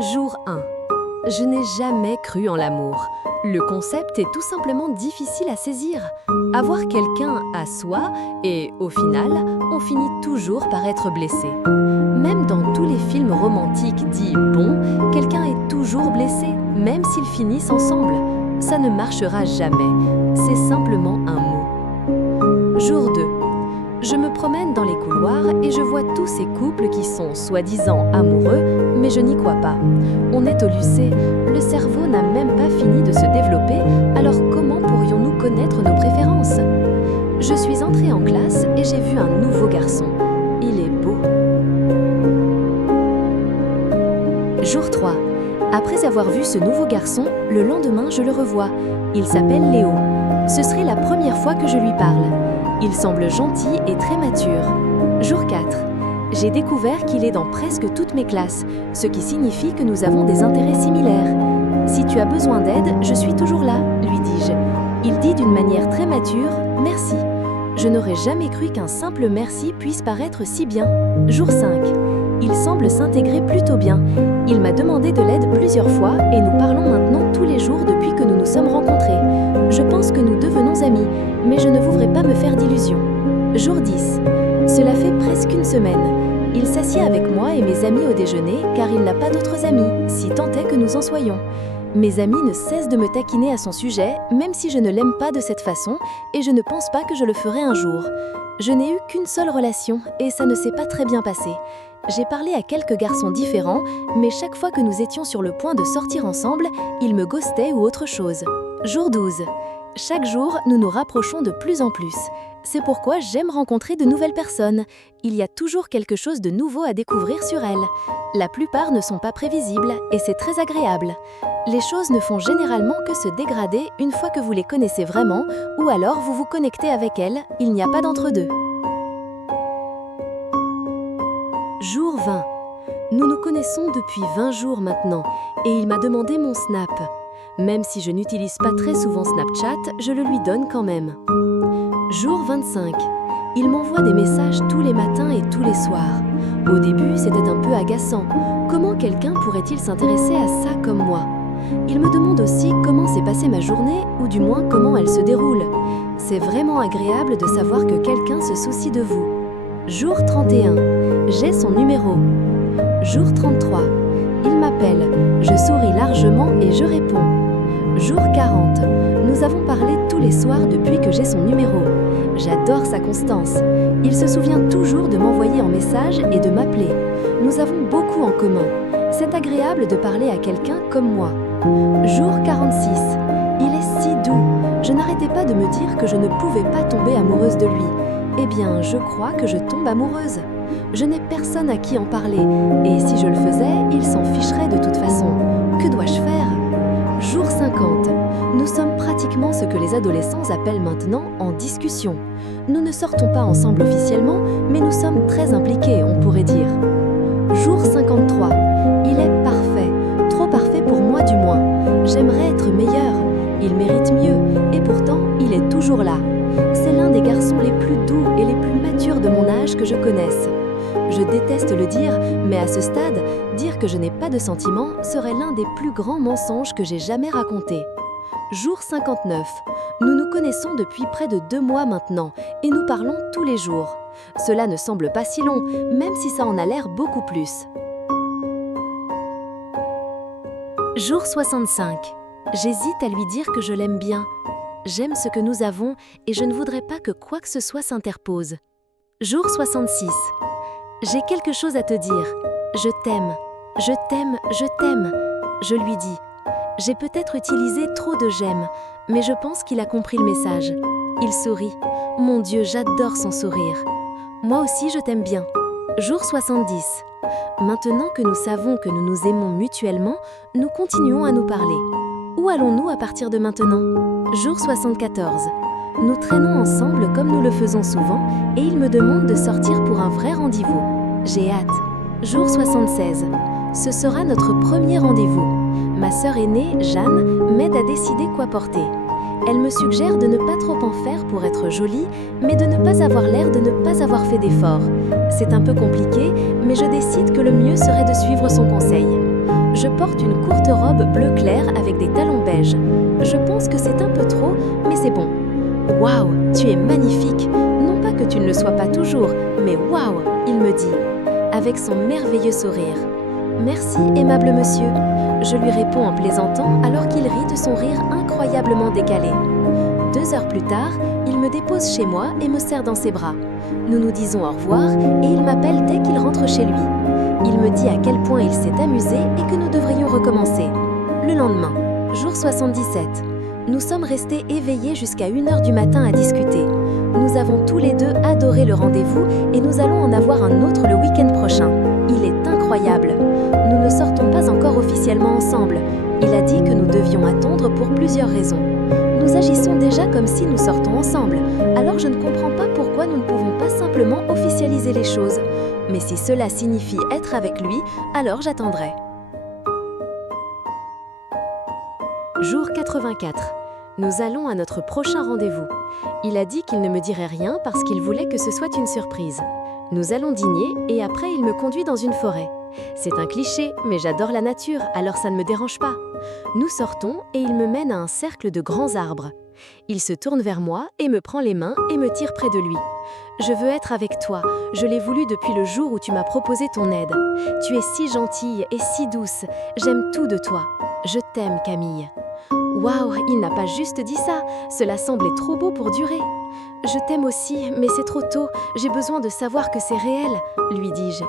Jour 1. Je n'ai jamais cru en l'amour. Le concept est tout simplement difficile à saisir. Avoir quelqu'un à soi et, au final, on finit toujours par être blessé. Même dans tous les films romantiques dits bons, quelqu'un est toujours blessé, même s'ils finissent ensemble. Ça ne marchera jamais. C'est simplement un mot. Jour 2. Je me promène dans les couloirs et je vois tous ces couples qui sont soi-disant amoureux, mais je n'y crois pas. On est au lycée, le cerveau n'a même pas fini de se développer, alors comment pourrions-nous connaître nos préférences? Je suis entrée en classe et j'ai vu un nouveau garçon. Il est beau. Jour 3. Après avoir vu ce nouveau garçon, le lendemain je le revois. Il s'appelle Léo. Ce serait la première fois que je lui parle. Il semble gentil et très mature. Jour 4. J'ai découvert qu'il est dans presque toutes mes classes, ce qui signifie que nous avons des intérêts similaires. Si tu as besoin d'aide, je suis toujours là, lui dis-je. Il dit d'une manière très mature « Merci ». Je n'aurais jamais cru qu'un simple merci puisse paraître si bien. Jour 5. Il semble s'intégrer plutôt bien. Il m'a demandé de l'aide plusieurs fois et nous parlons maintenant tous les jours depuis que nous nous sommes rencontrés. Je pense que nous devenons amis, mais je ne voudrais pas me faire d'illusions. Jour 10. Cela fait presque une semaine. Il s'assied avec moi et mes amis au déjeuner car il n'a pas d'autres amis, si tant est que nous en soyons. Mes amis ne cessent de me taquiner à son sujet, même si je ne l'aime pas de cette façon et je ne pense pas que je le ferai un jour. Je n'ai eu qu'une seule relation et ça ne s'est pas très bien passé. J'ai parlé à quelques garçons différents, mais chaque fois que nous étions sur le point de sortir ensemble, ils me ghostaient ou autre chose. Jour 12. Chaque jour, nous nous rapprochons de plus en plus. C'est pourquoi j'aime rencontrer de nouvelles personnes. Il y a toujours quelque chose de nouveau à découvrir sur elles. La plupart ne sont pas prévisibles et c'est très agréable. Les choses ne font généralement que se dégrader une fois que vous les connaissez vraiment ou alors vous vous connectez avec elles, il n'y a pas d'entre-deux. Jour 20. Nous nous connaissons depuis 20 jours maintenant et il m'a demandé mon Snap. Même si je n'utilise pas très souvent Snapchat, je le lui donne quand même. Jour 25. Il m'envoie des messages tous les matins et tous les soirs. Au début, c'était un peu agaçant. Comment quelqu'un pourrait-il s'intéresser à ça comme moi? Il me demande aussi comment s'est passée ma journée ou du moins comment elle se déroule. C'est vraiment agréable de savoir que quelqu'un se soucie de vous. Jour 31. J'ai son numéro. Jour 33. Il m'appelle. Je souris largement et je réponds. Jour 40. Nous avons parlé tous les soirs depuis que j'ai son numéro. J'adore sa constance. Il se souvient toujours de m'envoyer un message et de m'appeler. Nous avons beaucoup en commun. C'est agréable de parler à quelqu'un comme moi. Jour 46. Il est si doux. Je n'arrêtais pas de me dire que je ne pouvais pas tomber amoureuse de lui. Eh bien, je crois que je tombe amoureuse. Je n'ai personne à qui en parler. Et si je le faisais, il s'en ficherait de toute façon. Que dois-je faire? Jour 50. Nous sommes pratiquement ce que les adolescents appellent maintenant en discussion. Nous ne sortons pas ensemble officiellement, mais nous sommes très impliqués, on pourrait dire. Jour 53. Il est parfait. Trop parfait pour moi du moins. J'aimerais être meilleure. Il mérite mieux. Et pourtant, il est toujours là. C'est l'un des garçons les plus doux et les plus matures de mon âge que je connaisse. Je déteste le dire, mais à ce stade, dire que je n'ai pas de sentiments serait l'un des plus grands mensonges que j'ai jamais racontés. Jour 59. Nous nous connaissons depuis près de 2 mois maintenant et nous parlons tous les jours. Cela ne semble pas si long, même si ça en a l'air beaucoup plus. Jour 65. J'hésite à lui dire que je l'aime bien. J'aime ce que nous avons et je ne voudrais pas que quoi que ce soit s'interpose. Jour 66. J'ai quelque chose à te dire. Je t'aime. Je t'aime, je t'aime. Je lui dis. J'ai peut-être utilisé trop de j'aime, mais je pense qu'il a compris le message. Il sourit. Mon Dieu, j'adore son sourire. Moi aussi, je t'aime bien. Jour 70. Maintenant que nous savons que nous nous aimons mutuellement, nous continuons à nous parler. Où allons-nous à partir de maintenant? Jour 74. Nous traînons ensemble comme nous le faisons souvent et il me demande de sortir pour un vrai rendez-vous. J'ai hâte. Jour 76. Ce sera notre premier rendez-vous. Ma sœur aînée, Jeanne, m'aide à décider quoi porter. Elle me suggère de ne pas trop en faire pour être jolie, mais de ne pas avoir l'air de ne pas avoir fait d'efforts. C'est un peu compliqué, mais je décide que le mieux serait de suivre son conseil. Je neige. Je pense que c'est un peu trop, mais c'est bon. Waouh, tu es magnifique. Non pas que tu ne le sois pas toujours, mais waouh, il me dit, avec son merveilleux sourire. Merci, aimable monsieur. Je lui réponds en plaisantant alors qu'il rit de son rire incroyablement décalé. 2 heures plus tard, il me dépose chez moi et me serre dans ses bras. Nous nous disons au revoir et il m'appelle dès qu'il rentre chez lui. Il me dit à quel point il s'est amusé et que nous devrions recommencer. Le lendemain, jour 77. Nous sommes restés éveillés jusqu'à 1h du matin à discuter. Nous avons tous les deux adoré le rendez-vous et nous allons en avoir un autre le week-end prochain. Il est incroyable. Nous ne sortons pas encore officiellement ensemble. Il a dit que nous devions attendre pour plusieurs raisons. Nous agissons déjà comme si nous sortons ensemble, alors je ne comprends pas pourquoi nous ne pouvons pas simplement officialiser les choses. Mais si cela signifie être avec lui, alors j'attendrai. Jour 84. Nous allons à notre prochain rendez-vous. Il a dit qu'il ne me dirait rien parce qu'il voulait que ce soit une surprise. Nous allons dîner et après il me conduit dans une forêt. C'est un cliché, mais j'adore la nature, alors ça ne me dérange pas. Nous sortons et il me mène à un cercle de grands arbres. Il se tourne vers moi et me prend les mains et me tire près de lui. Je veux être avec toi, je l'ai voulu depuis le jour où tu m'as proposé ton aide. Tu es si gentille et si douce, j'aime tout de toi. Je t'aime, Camille. Waouh, il n'a pas juste dit ça, cela semblait trop beau pour durer. Je t'aime aussi, mais c'est trop tôt, j'ai besoin de savoir que c'est réel, lui dis-je.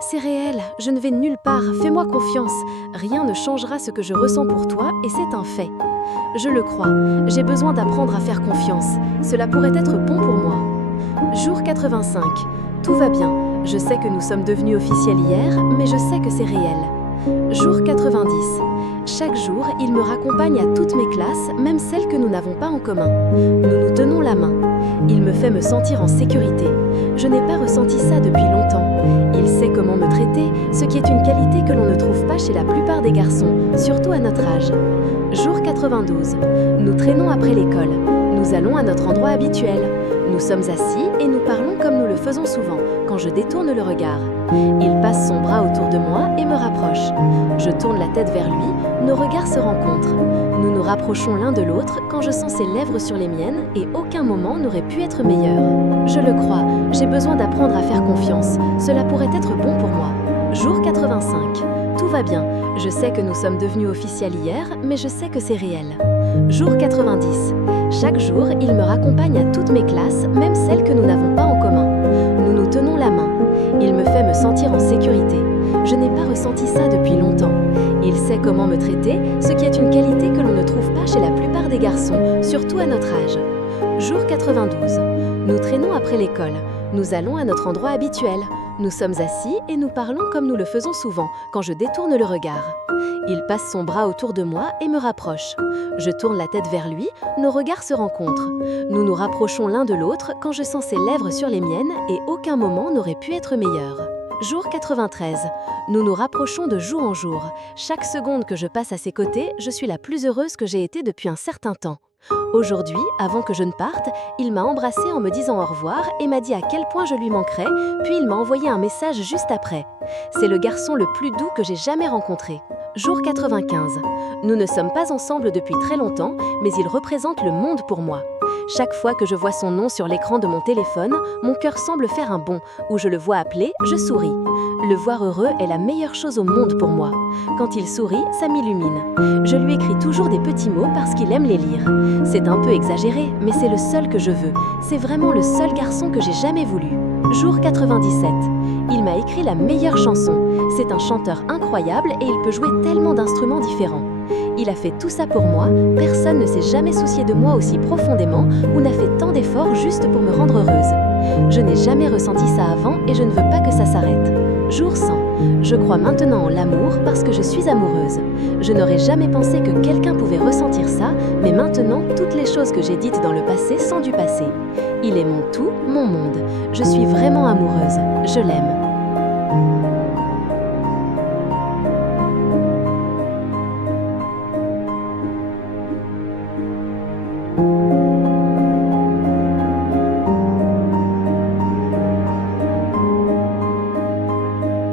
C'est réel, je ne vais nulle part, fais-moi confiance, rien ne changera ce que je ressens pour toi et c'est un fait. Je le crois, j'ai besoin d'apprendre à faire confiance, cela pourrait être bon pour moi. Jour 85, tout va bien, je sais que nous sommes devenus officiels hier, mais je sais que c'est réel. Jour 90. Chaque jour, il me raccompagne à toutes mes classes, même celles que nous n'avons pas en commun. Nous nous tenons la main. Il me fait me sentir en sécurité. Je n'ai pas ressenti ça depuis longtemps. Il sait comment me traiter, ce qui est une qualité que l'on ne trouve pas chez la plupart des garçons, surtout à notre âge. Jour 92. Nous traînons après l'école. Nous allons à notre endroit habituel. Nous sommes assis et nous parlons comme nous le faisons souvent, quand je détourne le regard. Il passe son bras autour de moi et me rapproche. Je tourne la tête vers lui, nos regards se rencontrent. Nous nous rapprochons l'un de l'autre quand je sens ses lèvres sur les miennes et aucun moment n'aurait pu être meilleur. Je le crois, j'ai besoin d'apprendre à faire confiance. Cela pourrait être bon pour moi. Jour 85. Tout va bien. Je sais que nous sommes devenus officiels hier, mais je sais que c'est réel. Jour 90. Chaque jour, il me raccompagne à toutes mes classes, même celles que nous n'avons pas en commun. Nous nous tenons la main. Il me fait me sentir en sécurité. Je n'ai pas ressenti ça depuis longtemps. Il sait comment me traiter, ce qui est une qualité que l'on ne trouve pas chez la plupart des garçons, surtout à notre âge. Jour 92. Nous traînons après l'école. Nous allons à notre endroit habituel. Nous sommes assis et nous parlons comme nous le faisons souvent, quand je détourne le regard. Il passe son bras autour de moi et me rapproche. Je tourne la tête vers lui, nos regards se rencontrent. Nous nous rapprochons l'un de l'autre quand je sens ses lèvres sur les miennes et aucun moment n'aurait pu être meilleur. Jour 93. Nous nous rapprochons de jour en jour. Chaque seconde que je passe à ses côtés, je suis la plus heureuse que j'ai été depuis un certain temps. Aujourd'hui, avant que je ne parte, il m'a embrassée en me disant au revoir et m'a dit à quel point je lui manquerais, puis il m'a envoyé un message juste après. C'est le garçon le plus doux que j'ai jamais rencontré. Jour 95. Nous ne sommes pas ensemble depuis très longtemps, mais il représente le monde pour moi. Chaque fois que je vois son nom sur l'écran de mon téléphone, mon cœur semble faire un bond. Où je le vois appeler, je souris. Le voir heureux est la meilleure chose au monde pour moi. Quand il sourit, ça m'illumine. Je lui écris toujours des petits mots parce qu'il aime les lire. C'est un peu exagéré, mais c'est le seul que je veux. C'est vraiment le seul garçon que j'ai jamais voulu. Jour 97. Il m'a écrit la meilleure chanson. C'est un chanteur incroyable et il peut jouer tellement d'instruments différents. Il a fait tout ça pour moi, personne ne s'est jamais soucié de moi aussi profondément ou n'a fait tant d'efforts juste pour me rendre heureuse. Je n'ai jamais ressenti ça avant et je ne veux pas que ça s'arrête. Jour 100. Je crois maintenant en l'amour parce que je suis amoureuse. Je n'aurais jamais pensé que quelqu'un pouvait ressentir ça, mais maintenant, toutes les choses que j'ai dites dans le passé sont du passé. Il est mon tout, mon monde. Je suis vraiment amoureuse. Je l'aime.